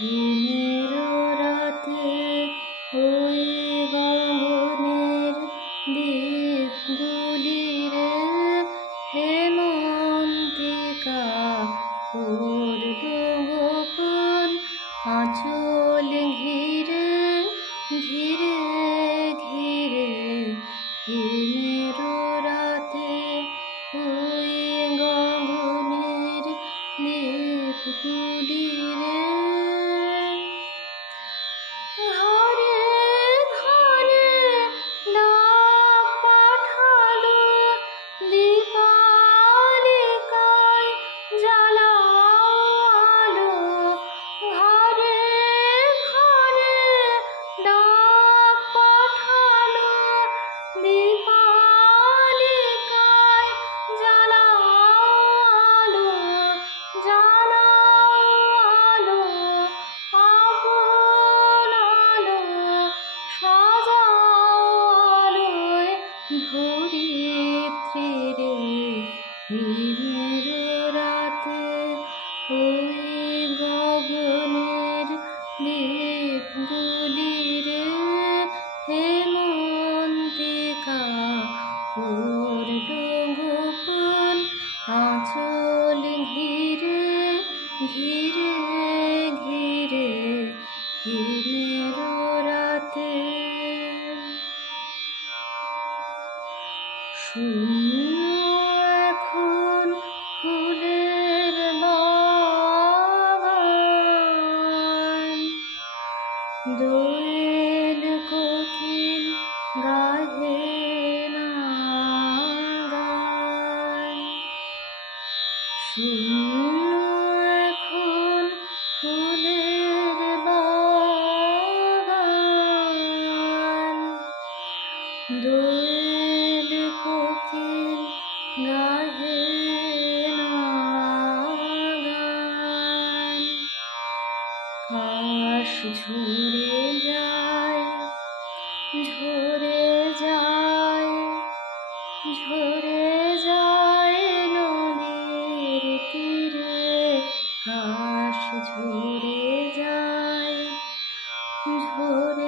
হিমের রাতে ওই গগনের দ্বীপগুলি রে হেমন্তিকা করল গোপন আঁচল ঘিরে ঘিরে ঘিরে। হিমের রাতে ওই গগনের দ্বীপগুলি রে ঘরে ঘরে ডাক পাঠালো দীপালিকায় জ্বালালো। ঘরে ঘরে ডাক পাঠালো দীপালিকায় জ্বালালো জ্বালালো আপন আলো সাজালোয় ধরিত্রী রে। হিমের রাতে ওই গগনের দ্বীপগুলি রে হেমন্তিকা করল গোপন আঁচল ঘিরে ঘিরে ঘিরে। হিমের রাতে শূন্য এখন ফুলের বাগান, দোয়েল কোকিল গাহে না গান। শূন্য এখন ফুলের বাগান, দোয়েল কোকিল গাহে না গান। কাশ ঝরে যায় ঝরে যায় ঝরে যায় নদীর তীরে। কাশ ঝরে যায় ঝরে